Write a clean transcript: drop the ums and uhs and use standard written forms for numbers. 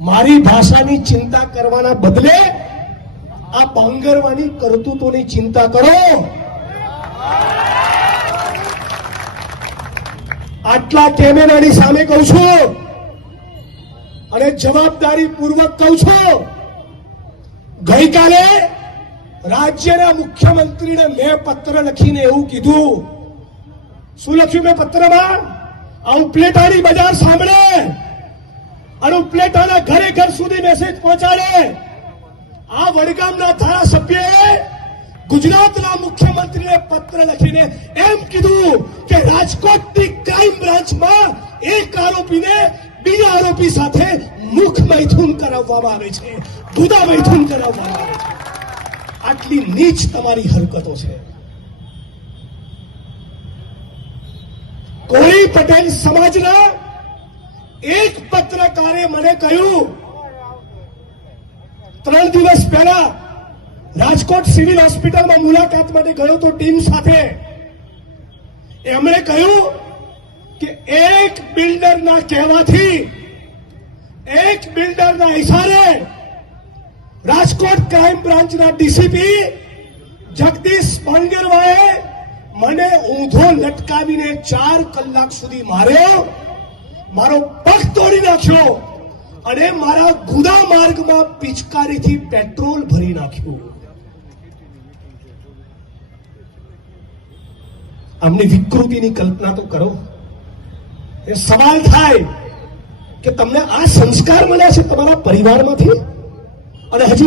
મારી ભાષાની ચિંતા કરવાના બદલે આ પાંગરવાની કરતૂતોની ચિંતા કરો. આટલા કેમેરાની સામે કહું છું અને જવાબદારી પૂર્વક કહું છું. ગઈકાલે રાજ્યના મુખ્યમંત્રીને મેં પત્ર લખીને એવું કીધું. શું લખ્યું મેં પત્રમાં? આ ઉપલેટાની બજાર સાંભળે અને ઉપલેટાના ઘરે ઘર સુધી મેસેજ પહોંચાડે. આ વડગામના ધારાસભ્યએ ગુજરાતના મુખ્યમંત્રીને પત્ર લખીને એમ કીધું કે રાજકોટની ક્રાઇમ બ્રાન્ચમાં એક આરોપીને બીજા આરોપી સાથે મુખ મૈથુન કરાવવામાં આવે છે, ગુદા મૈથુન કરાવવામાં આવે છે. આટલી નીચ તમારી હરકતો છે. કોઈ પટેલ સમાજના એક પત્રકારે મને કહ્યું, 3 દિવસ પહેલા રાજકોટ સિવિલ હોસ્પિટલમાં મુલાકાત માટે ગયો તો ટીમ સાથે. એમણે કહ્યું કે એક બિલ્ડરના કહેવાથી, એક બિલ્ડરના ઇશારે રાજકોટ ક્રાઇમ બ્રાન્ચના ડીસીપી જગદીશ પાંગરવાએ મને ઊંધો લટકાવીને 4 કલાક સુધી માર્યો, મારો પગ તોડી નાખ્યો અને મારા ગુદા માર્ગમાં પિચકારીથી પેટ્રોલ ભરી નાખ્યું. આમની વિકૃતિની કલ્પના તો કરો. એ સવાલ થાય કે તમને આ સંસ્કાર મળ્યા છે તમારા પરિવારમાંથી અને હજી